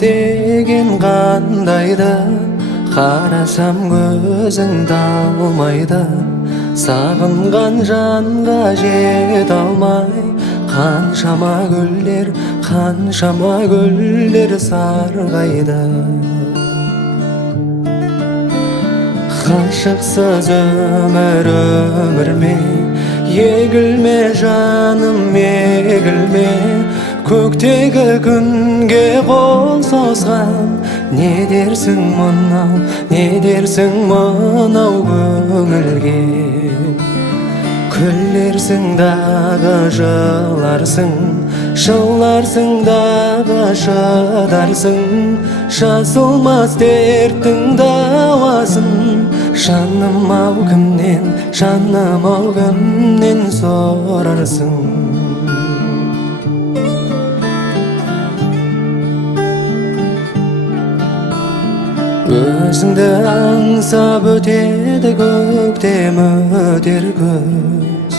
деген қандайды, қарасам көзің талмайды. Сағынған жанға жете алмай, қаншама гүлдер сарғайды. Ғашықсыз өмір ме, егілме жаным, егілме. Көктегі күнге қол созған, не дерсің мынау көңілге? Күлерсің дағы жыларсың дағы шыдарсың. Жазылмас дерттің дауасын, жаным ау кімнен сорарсың? Өзіңді аңсап өтеді көктем, өтер күз.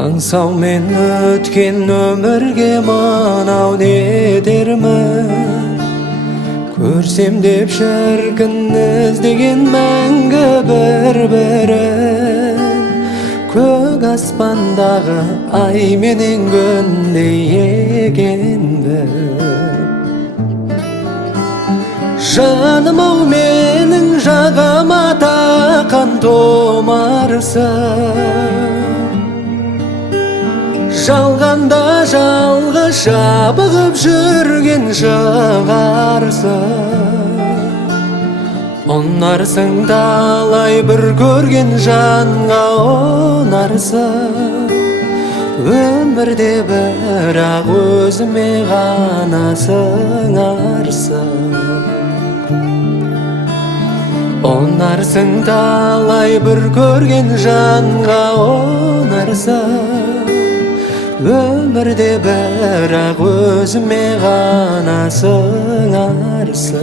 Аңсаумен өткен өмірге мынау не дермін? Көрсем деп шіркін іздеген мәңгі бір-бірін, көк аспандағы ай менен күндей екенбіз. Жаным ау менің жағама таққан томарсың, жалғанда жалғыз жабығып жүрген шығарсың. Ұнарсың талай бір көрген жанға ұнарсың. Өмірде бірақ өзіме ғана сыңарсың. Ұнарсың талай бір көрген жанға ұнарсың. Өмірде бірақ өзіме ғана сыңарсың.